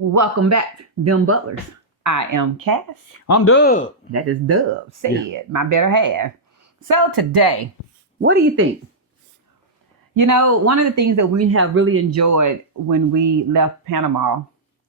Welcome back, Them Butlers. I am Cass. I'm Doug. That is Dub, said my better half. So today, what do you think? You know, one of the things that we have really enjoyed when we left Panama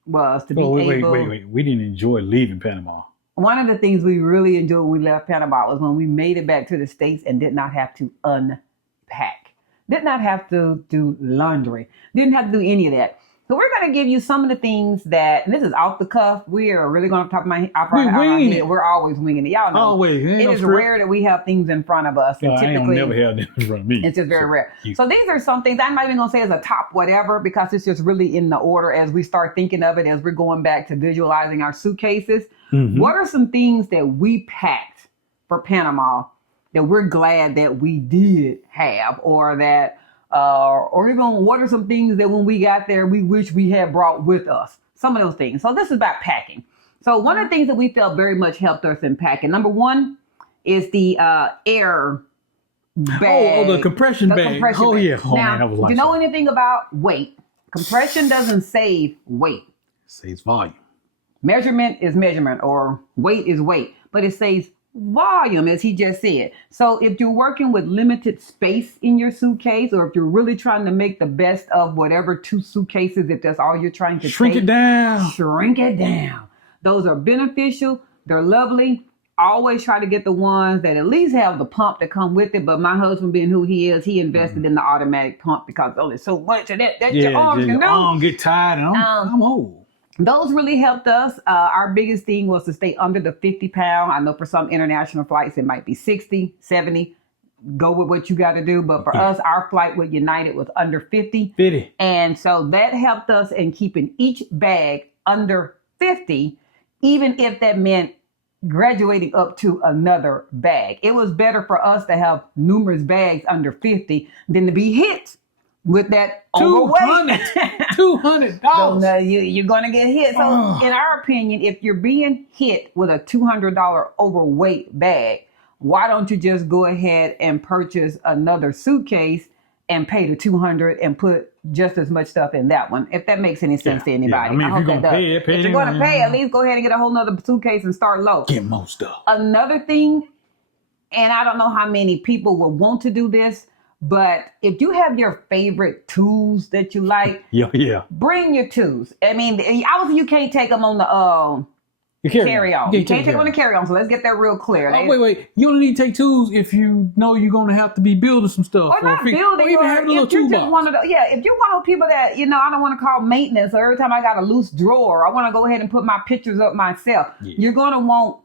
was to be able... Wait. We didn't enjoy leaving Panama. One of the things we really enjoyed when we left Panama was when we made it back to the States and did not have to unpack. Did not have to do laundry. Didn't have to do any of that. So we're going to give you some of the things that, and this is off the cuff. We are really going to talk about We're always winging it. Y'all know. Always. It is rare that we have things in front of us. And typically, I don't never have them in front of me. It's just very rare. So these are some things I'm not even going to say as a top whatever, because it's just really in the order as we start thinking of it, as we're going back to visualizing our suitcases. Mm-hmm. What are some things that we packed for Panama that we're glad that we did have, or that... or even what are some things that when we got there, we wish we had brought with us? Some of those things. So this is about packing. So one of the things that we felt very much helped us in packing, number one, is the air bag. Oh, the compression bag. Compression bag. Yeah. Oh, now, man, that was do you know anything about weight? Compression doesn't save weight. It saves volume. Measurement is measurement, or weight is weight, but it saves volume, as he just said. So if you're working with limited space in your suitcase, or if you're really trying to make the best of whatever two suitcases, if that's all you're trying to shrink it down. Shrink it down. Those are beneficial. They're lovely. Always try to get the ones that at least have the pump that come with it. But my husband, being who he is, he invested in the automatic pump because only so much of that your arms can do. Your arm get tired, and I'm old. Those really helped us. Our biggest thing was to stay under the 50 pound. I know for some international flights, it might be 60, 70. Go with what you got to do. But for us, our flight with United was under 50. 50. And so that helped us in keeping each bag under 50, even if that meant graduating up to another bag. It was better for us to have numerous bags under 50 than to be hit with that overweight. $200. So, you're going to get hit. So in our opinion, if you're being hit with a $200 overweight bag, why don't you just go ahead and purchase another suitcase and pay the $200 and put just as much stuff in that one, if that makes any sense to anybody. I mean, if you're going to pay, if you're going to pay, at least go ahead and get a whole nother suitcase and start low. Get more stuff. Another thing, and I don't know how many people will want to do this, but if you have your favorite tools that you like, bring your tools. I mean, obviously you can't take them on the carry-on. You can't take them on the carry-on, so let's get that real clear. Wait. You only need to take tools if you know you're going to have to be building some stuff. Or not building, or even have a little toolbox. If you're one of those people that, I don't want to call maintenance, or every time I got a loose drawer, I want to go ahead and put my pictures up myself. Yeah. You're going to want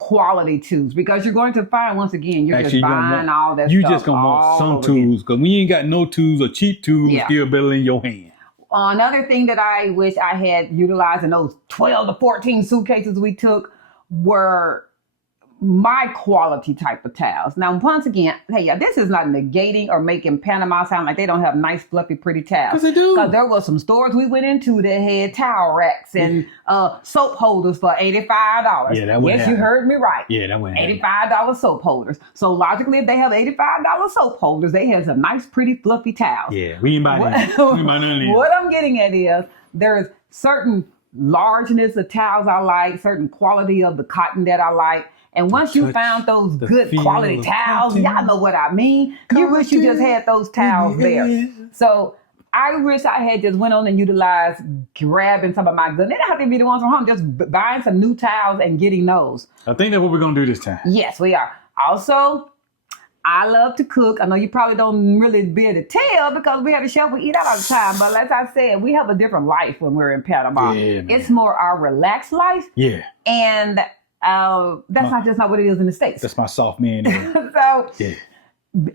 quality tools, because you're going to find, once again, you're just buying all that stuff. You just gonna want some tools, because when you ain't got no tools or cheap tools, still better in your hand. Another thing that I wish I had utilized in those 12 to 14 suitcases we took were my quality type of towels. Now, once again, this is not negating or making Panama sound like they don't have nice, fluffy, pretty towels. Because they do. Because there were some stores we went into that had towel racks and soap holders for $85. Yeah, that went. Yes, you heard me right. Yeah, that went. $85 soap holders. So logically, if they have $85 soap holders, they have some nice, pretty, fluffy towels. Yeah, we ain't buy that. What I'm getting at is there's certain largeness of towels I like, certain quality of the cotton that I like. And once you found those good quality towels, y'all know what I mean. You wish you just had those towels there. So I wish I had just went on and utilized grabbing some of my good. They don't have to be the ones from home, just buying some new towels and getting those. I think that's what we're going to do this time. Yes, we are. Also, I love to cook. I know you probably don't really be able to tell because we have a chef, we eat out all the time. But as I said, we have a different life when we're in Panama. Yeah, it's more our relaxed life. Yeah. And that's not what it is in the States. That's my soft man. So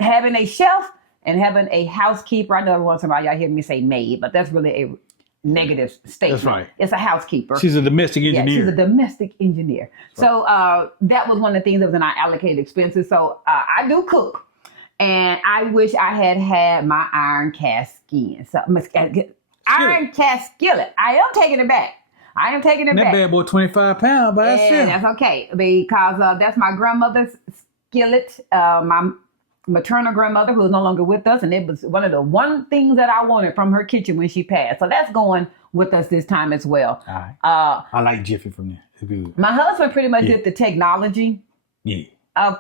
having a chef and having a housekeeper, I know every once in a while y'all hear me say maid, but that's really a negative statement. That's right. It's a housekeeper. She's a domestic engineer. Yeah, she's a domestic engineer. Right. So that was one of the things that was in our allocated expenses. So I do cook, and I wish I had my iron cast skillet. Iron cast skillet. I am taking it back. That bad boy 25 pounds by itself. Yeah, that's okay, because that's my grandmother's skillet. My maternal grandmother, who is no longer with us, and it was one of the things that I wanted from her kitchen when she passed. So that's going with us this time as well. All right. I like Jiffy from there. It's good. My husband pretty much did the technology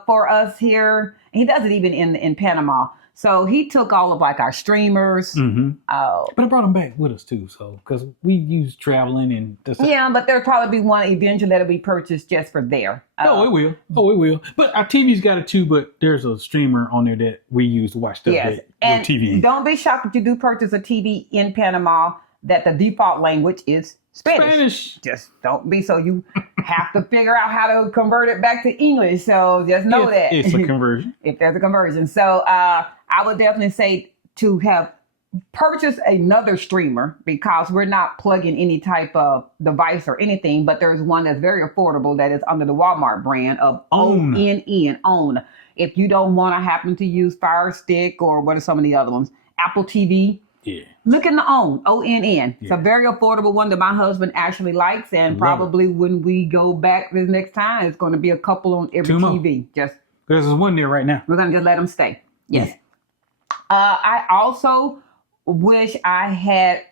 for us here. He does it even in Panama. So he took all of like our streamers. But I brought them back with us too. So because we use traveling and but there'll probably be one eventually that'll be purchased just for there. It will. But our TV's got it too. But there's a streamer on there that we use to watch stuff. Yes, and TV. Don't be shocked if you do purchase a TV in Panama that the default language is Spanish. Just don't be so you have to figure out how to convert it back to English. So just know that it's a conversion. If there's a conversion. So I would definitely say to have purchased another streamer because we're not plugging any type of device or anything, but there's one that's very affordable that is under the Walmart brand of ONN. If you don't want to happen to use Fire Stick or what are some of the other ones, Apple TV. Yeah. Look in the ONN. Yeah. It's a very affordable one that my husband actually likes, and probably when we go back this next time, it's going to be a couple on every TV. Just there's one there right now. We're going to just let them stay. Yes. Yeah. I also wish I had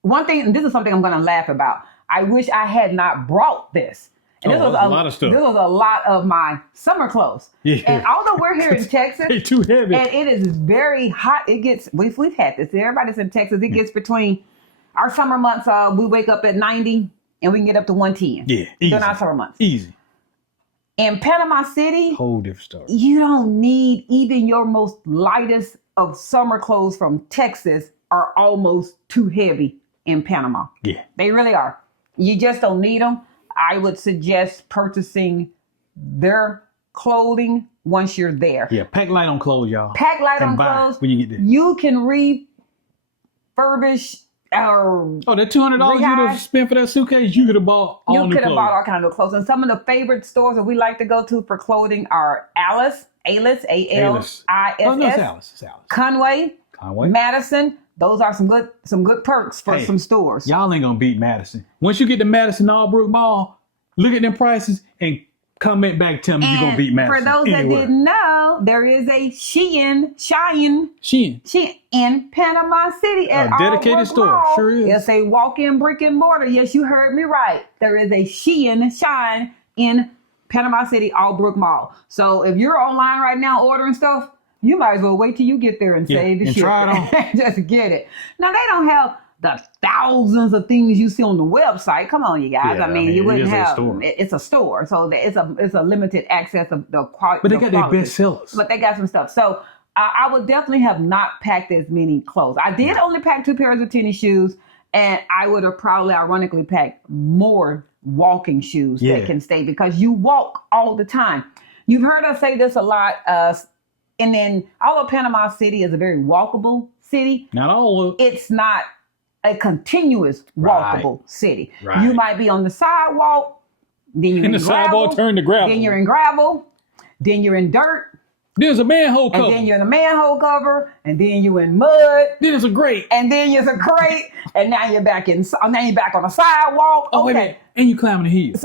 one thing, and this is something I'm going to laugh about. I wish I had not brought this. And this was a lot of stuff. This was a lot of my summer clothes. Yeah. And although we're here in Texas, they're too heavy. And it is very hot. It gets we've had this. Everybody's in Texas. It gets between our summer months. We wake up at 90 and we can get up to 110. Yeah, easy. During our summer months. Easy. In Panama City, whole different story. You don't need even your most lightest of summer clothes from Texas are almost too heavy in Panama. Yeah, they really are. You just don't need them. I would suggest purchasing their clothing once you're there. Yeah, pack light on clothes, y'all. Pack light on clothes. When you get there. You can refurbish or that $200 you'd have spent for that suitcase, you could have bought all new clothes. You could have bought all kinds of clothes. And some of the favorite stores that we like to go to for clothing are Alice, A-L-I-S-S. Oh, no, it's Alice. Conway, Madison. Those are some good perks for some stores. Y'all ain't gonna beat Madison. Once you get to Madison Albrook Mall, look at them prices and comment back, tell me you're gonna beat Madison. For those that didn't know, there is a Shein in Panama City at a dedicated store. Mall. Sure is. It's a walk-in brick and mortar. Yes, you heard me right. There is a Shein in Panama City Albrook Mall. So if you're online right now ordering stuff, you might as well wait till you get there and save the shit. Try it on. Just get it. Now, they don't have the thousands of things you see on the website. Come on, you guys. Yeah, I mean you wouldn't have. It's a store. So it's a limited access of the quality. But they got their best sellers. But they got some stuff. So I would definitely have not packed as many clothes. I did only pack 2 pairs of tennis shoes. And I would have probably ironically packed more walking shoes that can stay because you walk all the time. You've heard us say this a lot. And then although Panama City is a very walkable city, not all of it's not a continuous walkable city. Right. You might be on the sidewalk, then you're in the gravel, sidewalk turn to gravel. then you're in gravel, then you're in dirt. There's a manhole cover. And then you're in a manhole cover, and then you're in mud. Then it's a grate. And then it's a grate, and now you're back on the sidewalk. Oh, wait a minute. And you climbing the hills.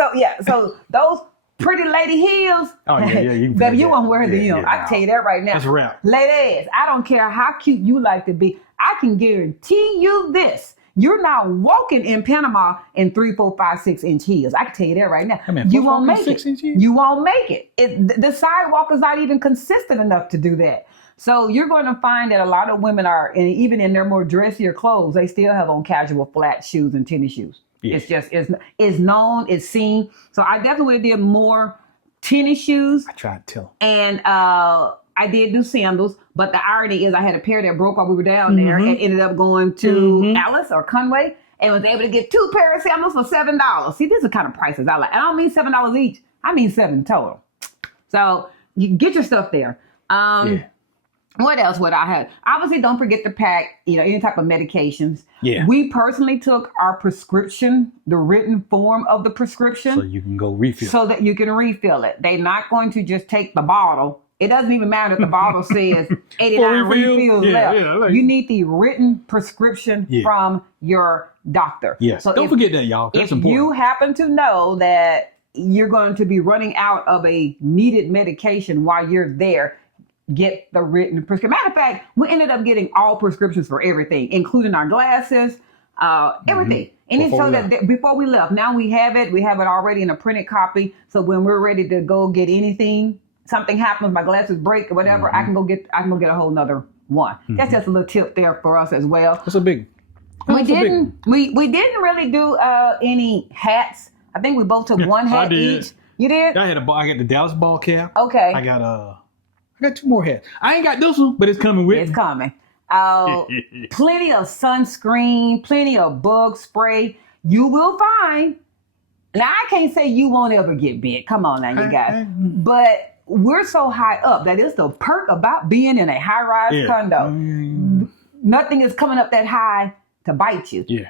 So those pretty lady heels. Oh, yeah. You won't wear the heels. I can tell you that right now. That's a wrap. Ladies, I don't care how cute you like to be. I can guarantee you this. You're not walking in Panama in 3, 4, 5, 6 inch heels. I can tell you that right now. You won't make it. You won't make it. The sidewalk is not even consistent enough to do that. So you're going to find that a lot of women are, and even in their more dressier clothes, they still have on casual flat shoes and tennis shoes. Yeah. It's just, it's known, it's seen. So I definitely did more tennis shoes. I tried to tell. And I did do sandals, but the irony is I had a pair that broke while we were down there and ended up going to Alice or Conway and was able to get 2 pairs of sandals for $7. See, these are the kind of prices I like. I don't mean $7 each. I mean $7 total. So you get your stuff there. What else would I have? Obviously, don't forget to pack, any type of medications. Yeah. We personally took our prescription, the written form of the prescription. So you can go refill. So that you can refill it. They're not going to just take the bottle. It doesn't even matter if the bottle says 89 refills left. You need the written prescription from your doctor. Yes. So don't forget that, y'all. That's important. If you happen to know that you're going to be running out of a needed medication while you're there, get the written prescription. Matter of fact, we ended up getting all prescriptions for everything, including our glasses, everything. And then so that before we left, now we have it already in a printed copy. So when we're ready to go get anything, something happens, my glasses break or whatever, I can go get a whole nother one. That's just a little tip there for us as well. That's a big. We didn't really do any hats. I think we both took one hat each. You did? I got the Dallas ball cap. Okay. I got 2 more hats. I ain't got this one, but it's coming with. It's coming. Plenty of sunscreen, plenty of bug spray. You will find. Now I can't say you won't ever get bit. Come on now, you guys. But we're so high up that is the perk about being in a high-rise condo. Nothing is coming up that high to bite you. Yeah.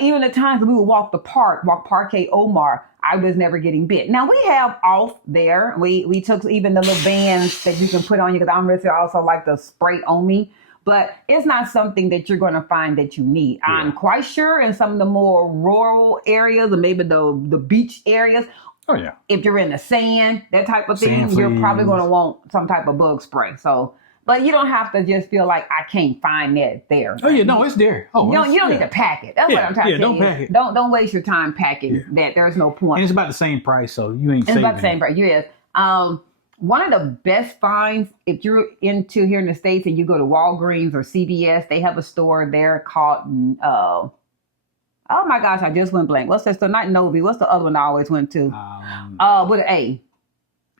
Even the times we would walk Parquet Omar, I was never getting bit. Now we have off there. We took even the little bands that you can put on you because I'm really also like the spray on me. But it's not something that you're going to find that you need. Yeah. I'm quite sure in some of the more rural areas or maybe the beach areas. Oh, yeah. If you're in the sand, that type of thing, you're probably going to want some type of bug spray. So, but you don't have to just feel like I can't find that there. Oh, yeah. No, it's there. Oh, you don't need to pack it. That's what I'm trying to tell you. Don't pack it. Don't waste your time packing that. There's no point. And it's about the same price, so you ain't saving. It's about the same price. Yes. One of the best finds, if you're into here in the States and you go to Walgreens or CVS, they have a store there called, oh my gosh, I just went blank. What's that store? Not Novi. What's the other one I always went to? With an A.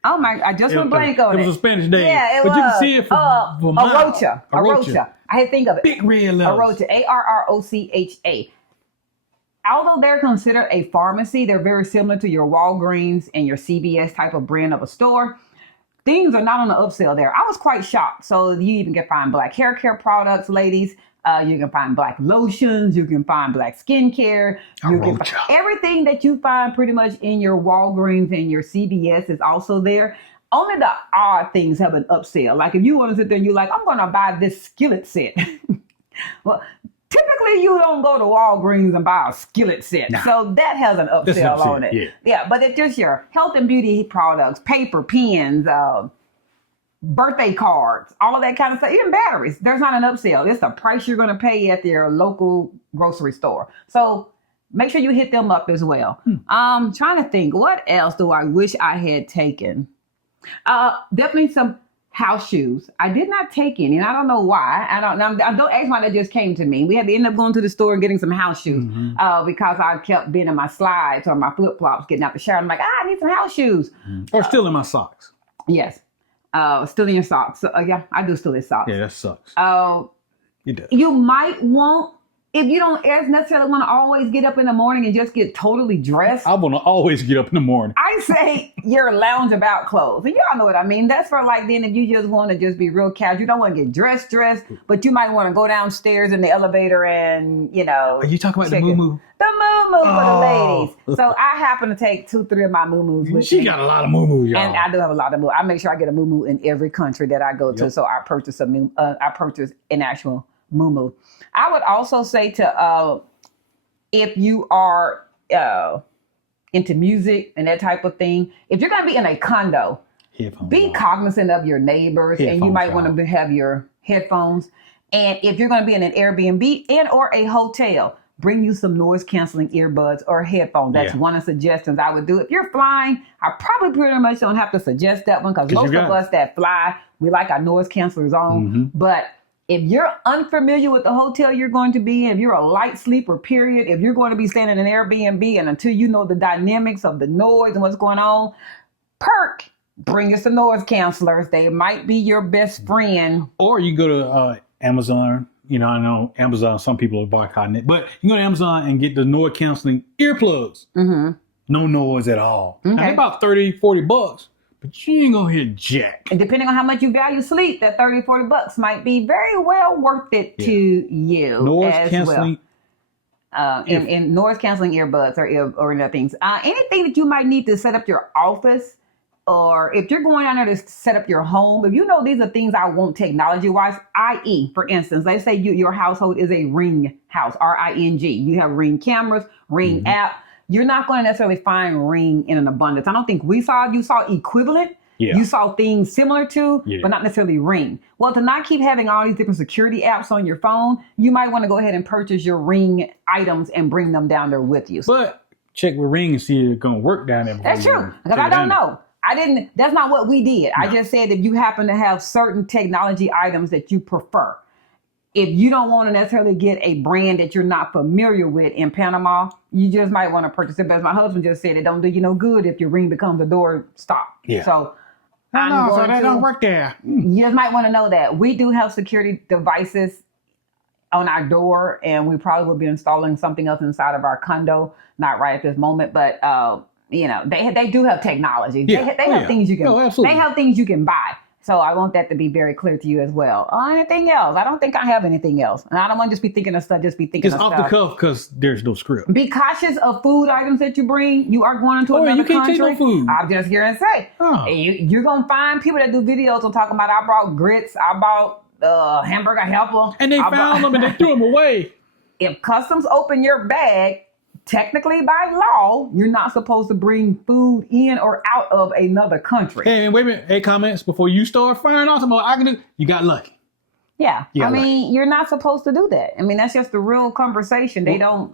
Oh my, I just went blank on it. It was a Spanish name. Yeah, it but was. You can see it from Arocha. I had to think of it. Big red letters. Arocha. ARROCHA. Although they're considered a pharmacy, they're very similar to your Walgreens and your CVS type of brand of a store. Things are not on the upsell there. I was quite shocked. So you even can find black hair care products, ladies. You can find black lotions. You can find black skincare. You can find everything that you find pretty much in your Walgreens and your CVS is also there. Only the odd things have an upsell. Like if you want to sit there and you're like, I'm going to buy this skillet set. Well, typically you don't go to Walgreens and buy a skillet set. Nah. So that has an upsell on it. Yeah, but it's just your health and beauty products, paper, pens, birthday cards, all of that kind of stuff, even batteries. There's not an upsell. It's the price you're going to pay at your local grocery store. So make sure you hit them up as well. I'm trying to think, what else do I wish I had taken? Definitely some house shoes. I did not take any, and I don't know why. I don't ask why, that just came to me. We had to end up going to the store and getting some house shoes because I kept being in my slides or my flip flops, getting out the shower. I'm like, I need some house shoes. Or still in my socks. Yes. Still in your socks. So, yeah, I do still in socks. Yeah, that sucks. It does. You might want, if you don't necessarily want to always get up in the morning and just get totally dressed. I want to always get up in the morning. I say your lounge about clothes. And y'all know what I mean. That's for like then if you just want to just be real casual. You don't want to get dressed, but you might want to go downstairs in the elevator and, Are you talking about the moo-moo? The moo-moo for the ladies. So I happen to take 2-3 of my moo-moos with me. She got a lot of moo-moos, y'all. And I do have a lot of moo. I make sure I get a moo-moo in every country that I go to. So I purchase an actual moo-moo. I would also say to if you are into music and that type of thing, if you're going to be in a condo, be cognizant of your neighbors, and you might want to have your headphones. And if you're going to be in an Airbnb and or a hotel, bring you some noise canceling earbuds or headphones. That's one of the suggestions I would do. If you're flying, I probably pretty much don't have to suggest that one because most of us that fly, we like our noise cancelers on. But if you're unfamiliar with the hotel you're going to be in, if you're a light sleeper, period, if you're going to be staying in an Airbnb and until you know the dynamics of the noise and what's going on, bring you some noise cancelers. They might be your best friend. Or you go to Amazon. I know Amazon, some people are boycotting it, but you go to Amazon and get the noise canceling earplugs. No noise at all. Okay. Now, they're about $30-$40. But you ain't gonna hear jack. And depending on how much you value sleep, that $30-$40 might be very well worth it to you. Noise canceling. And noise canceling earbuds or other things. Anything that you might need to set up your office, or if you're going down there to set up your home, if you know these are things I want technology-wise, i.e., for instance, let's say your household is a Ring house, Ring. You have Ring cameras, Ring app. You're not going to necessarily find Ring in an abundance. I don't think you saw equivalent Yeah. you saw things similar to, Yeah. but not necessarily Ring. Well, to not keep having all these different security apps on your phone, you might want to go ahead and purchase your Ring items and bring them down there with you. But check with Ring and see if it's gonna work down there. That's true, because I don't know. That's not what we did. No. I just said if you happen to have certain technology items that you prefer. If you don't want to necessarily get a brand that you're not familiar with in Panama, you just might want to purchase it. But as my husband just said, it don't do you no good if your Ring becomes a door stop. Yeah. So so that don't work there. You just might want to know that. We do have security devices on our door, and we probably will be installing something else inside of our condo. Not right at this moment, but they do have technology. Yeah. They have things you can. Absolutely. They have things you can buy. So I want that to be very clear to you as well. Anything else? I don't think I have anything else. And I don't want to just be thinking of stuff, just be thinking of stuff. It's off the cuff because there's no script. Be cautious of food items that you bring. You are going into another country. You can't take no food. I'm just here and say. You're going to find people that do videos on talking about, I brought grits, I bought hamburger helper. And they found them and they threw them away. If customs open your bag, technically by law, you're not supposed to bring food in or out of another country. Hey, wait a minute. Hey, comments before you start firing off something I can do. You got lucky. Yeah. You're not supposed to do that. I mean, that's just the real conversation.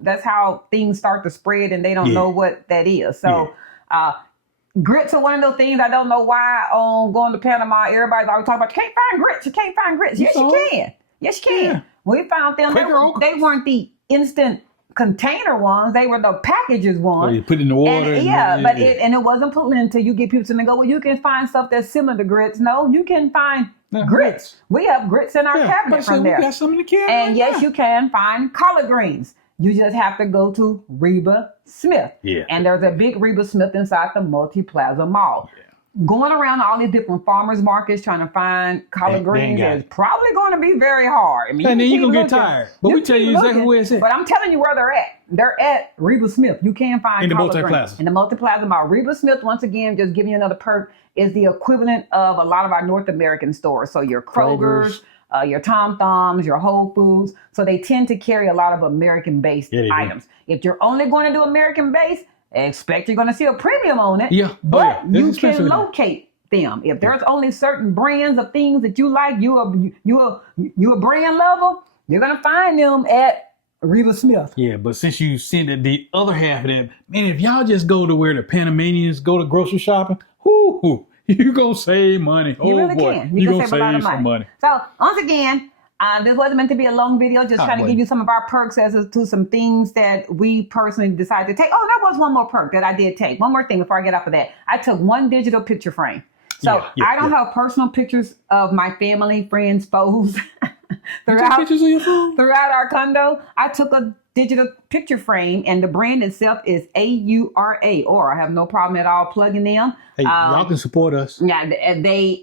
That's how things start to spread and they don't know what that is. So, grits are one of those things. I don't know why on going to Panama, everybody's always talking about, you can't find grits. You can't find grits. Yes, you can. Yes, you can. Yeah. We found them. They weren't the instant container ones, they were the packages ones. So you put it in the water. It wasn't polenta. You get people to go, well, you can find stuff that's similar to grits. No, you can find grits. We have grits in our cabinet from there. We got some in the cabinet. And yes, you can find collard greens. You just have to go to Reba Smith. Yeah. And there's a big Reba Smith inside the Multi-Plaza Mall. Yeah. Going around all these different farmers markets trying to find collard greens is probably going to be very hard. I mean, and then you're going to get tired. But we tell you exactly where it's at. But I'm telling you where they're at. They're at Reba Smith. You can find in the collard Multi-Plaza. greens. In the Multi-Plaza Mall. Reba Smith, once again, just giving you another perk, is the equivalent of a lot of our North American stores. So your Kroger's, your Tom Thumbs, your Whole Foods. So they tend to carry a lot of American-based items. If you're only going to do American-based, expect you're going to see a premium on it. Yeah. But you can locate them. If there's only certain brands of things that you like, you a brand lover, you're going to find them at Reba Smith. Yeah, but since you sent it the other half of that, man, if y'all just go to where the Panamanians go to grocery shopping, you're going to save money. You really can. You're going to save a lot of money. So once again, this wasn't meant to be a long video, just trying to give you some of our perks as to some things that we personally decided to take. Oh, there was one more perk that I did take. One more thing before I get off of that. I took one digital picture frame. So I don't have personal pictures of my family, friends, foes throughout our condo. I took a digital picture frame, and the brand itself is AURA, or I have no problem at all plugging them. Hey, y'all can support us. Yeah,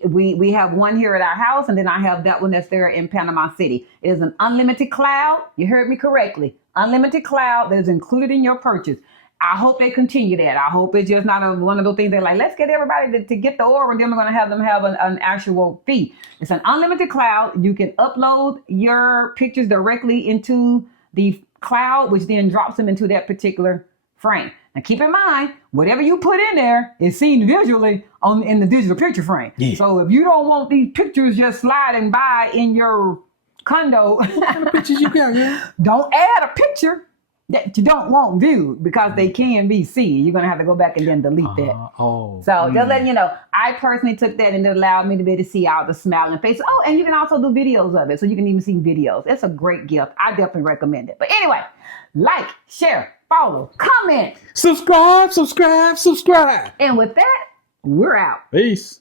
we have one here at our house, and then I have that one that's there in Panama City. It is an unlimited cloud. You heard me correctly. Unlimited cloud that is included in your purchase. I hope they continue that. I hope it's just not one of those things they're like, let's get everybody to get the order, and then we're going to have them have an actual fee. It's an unlimited cloud. You can upload your pictures directly into the cloud, which then drops them into that particular frame. Now keep in mind, whatever you put in there is seen visually in the digital picture frame. Yeah. So if you don't want these pictures just sliding by in your condo, what kind of pictures you got, yeah? Don't add a picture that you don't want viewed because they can be seen. You're going to have to go back and then delete that. Just letting you know, I personally took that and it allowed me to be able to see all the smiling faces. Oh, and you can also do videos of it. So you can even see videos. It's a great gift. I definitely recommend it. But anyway, like, share, follow, comment. Subscribe. And with that, we're out. Peace.